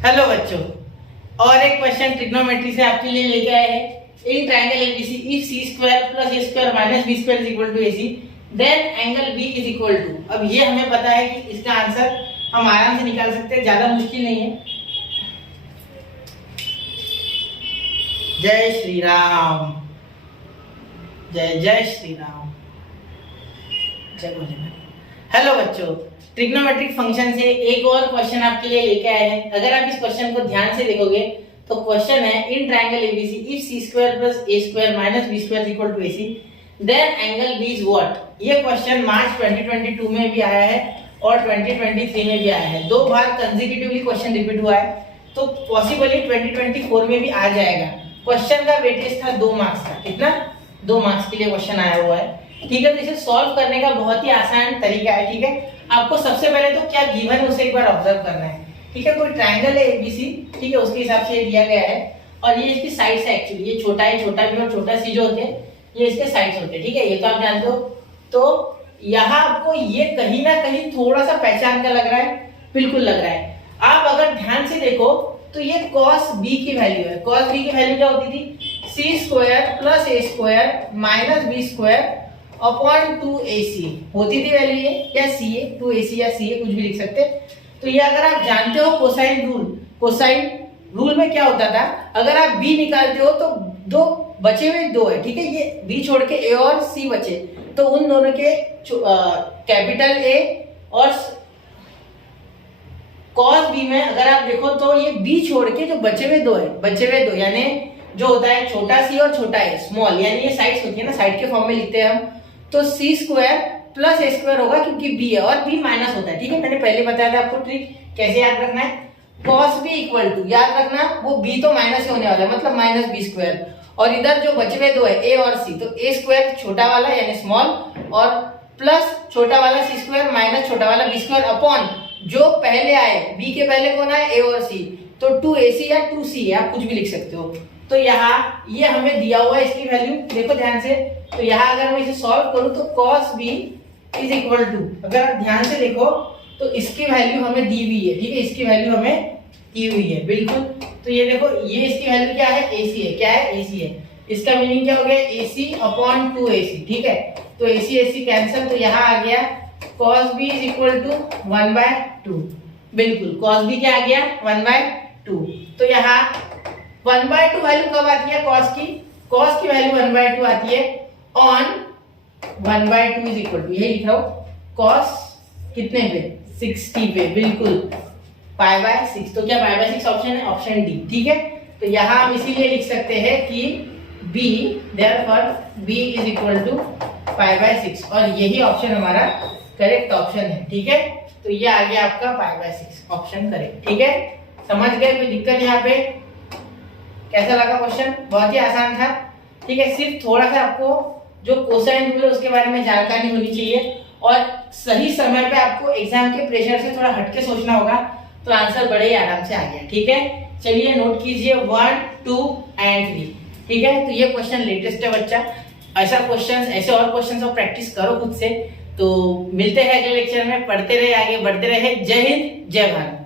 Hello बच्चों, और एक क्वेश्चन ट्रिग्नोमेट्री से आपके लिए लेके आए हैं। In triangle ABC if C square plus A square minus B square is equal to AC then angle B is equal to. अब ये हमें पता है कि इसका आंसर हम आराम से निकाल सकते हैं, ज्यादा मुश्किल नहीं है। जय श्री राम, जय जय श्री राम, जय भोलेनाथ। हेलो बच्चों, ट्रिग्नोमेट्रिक फंक्शन से एक और क्वेश्चन आपके लिए लेके आए हैं। अगर आप इस क्वेश्चन को ध्यान से देखोगे तो क्वेश्चन है in triangle ABC if C square plus A square minus B square is equal to AC then angle B is what. ये क्वेश्चन मार्च 2022 में भी आया है और 2023 में भी आया है। दो बार कंसेक्यूटिवली क्वेश्चन रिपीट हुआ है, तो पॉसिबली 2024 में भी आ जाएगा। क्वेश्चन का वेटेज था 2 मार्क्स का। कितना? 2 मार्क्स के लिए क्वेश्चन आया हुआ है। ठीक है, तो इसे सॉल्व करने का बहुत ही आसान तरीका है। ठीक है, आपको सबसे पहले तो क्या गिवन है उसे एक बार ऑब्जर्व करना है। ठीक है, कोई ट्रायंगल है एबीसी, ठीक है, उसके हिसाब से ये दिया गया है और ये इसकी साइड्स है। एक्चुअली ये छोटा है, छोटा भी और छोटा सी जो होते हैं ये इसके साइड्स होते हैं। ठीक है, ये तो आप जानते हो। तो यहाँ आपको ये कहीं ना कहीं थोड़ा सा पहचान का लग रहा है, बिल्कुल लग रहा है। आप अगर ध्यान से देखो तो ये cos b की वैल्यू है। cos b की वैल्यू क्या होती थी? C square plus A square minus B square upon 2ac होती थी वैल्यू ये, या ca 2ac या ca कुछ भी लिख सकते। तो ये अगर आप जानते हो कोसाइन रूल, कोसाइन रूल में क्या होता था, अगर आप b निकालते हो तो दो बचे हुए दो है। ठीक है, ये b छोड़ के a और c बचे, तो उन दोनों के कैपिटल A और cos b में अगर आप देखो तो ये b छोड़ के जो बचे हुए दो है, बचे हुए दो यानी जो होता है छोटा c और छोटा a स्मॉल, यानी ये साइड्स होती है ना, साइड के फॉर्म में लिखते हैं हम। तो सी स्क्वायर प्लस ए स्क्वायर होगा क्योंकि b है और b माइनस होता है। ठीक है, मैंने पहले बताया था आपको ट्रिक कैसे याद रखना है। cos b इक्वल टू, याद रखना वो b तो माइनस होने वाला है, मतलब माइनस बी स्क्वायर, और इधर जो बचे हुए दो है a और c, तो a स्क्वायर छोटा वाला यानी स्मॉल और प्लस छोटा वाला c स्क्वायर माइनस छोटा वाला b स्क्वायर अपॉन जो पहले आए b के पहले कौन आए a और c, तो 2ac या 2c है, आप कुछ भी लिख सकते हो। तो यहाँ ये हमें दिया हुआ है, इसकी वैल्यू देखो ध्यान से। तो यहाँ अगर मैं इसे सॉल्व करूं तो cos b is equal to, अगर आप ध्यान से देखो तो इसकी वैल्यू हमें दी हुई है। ठीक है, इसकी वैल्यू हमें दी हुई है बिल्कुल। तो ये देखो, ये इसकी वैल्यू क्या है? ac है। क्या है? ac है। इसका मीनिंग क्या हो गया? ac upon 2ac। ठीक है, तो ac ac कैंसिल, तो यहाँ आ गया cos b is equal to 1/2। बिल्कुल, cos b क्या आ गया? 1/2। तो यहाँ 1/2 वैल्यू कब आती है cos की? cos की वैल्यू 1/2 आती है ऑन 1/2 इज इक्वल टू, यही लिखा हो cos कितने पे? 60 पे। बिल्कुल, π/6। तो क्या π/6 ऑप्शन है? Option D. ठीक है, तो यहाँ हम इसीलिए लिख सकते हैं कि b therefore b is equal to π/6 और यही ऑप्शन हमारा करेक्ट ऑप्शन है। ठीक है, तो ये आ गया आपका π/6 ऑप्शन करेक्ट। ठीक है, समझ गए? कोई दिक्कत यहाँ पे? कैसा लगा क्वेश्चन? बहुत ही आसान था। ठीक है, सिर्फ थोड़ा सा आपको जो कोसाइन रूल है उसके बारे में जानकारी होनी चाहिए और सही समय पे आपको एग्जाम के प्रेशर से थोड़ा हटके सोचना होगा, तो आंसर बड़े ही आराम से आ गया। ठीक है, चलिए नोट कीजिए 1, 2 एंड 3। ठीक है, तो ये क्वेश्चन लेटेस्ट है बच्चा। ऐसा क्वेश्चन, ऐसे और क्वेश्चन और प्रैक्टिस करो खुद से। तो मिलते हैं अगले लेक्चर में, पढ़ते रहे, आगे बढ़ते रहे। जय हिंद, जय भारत।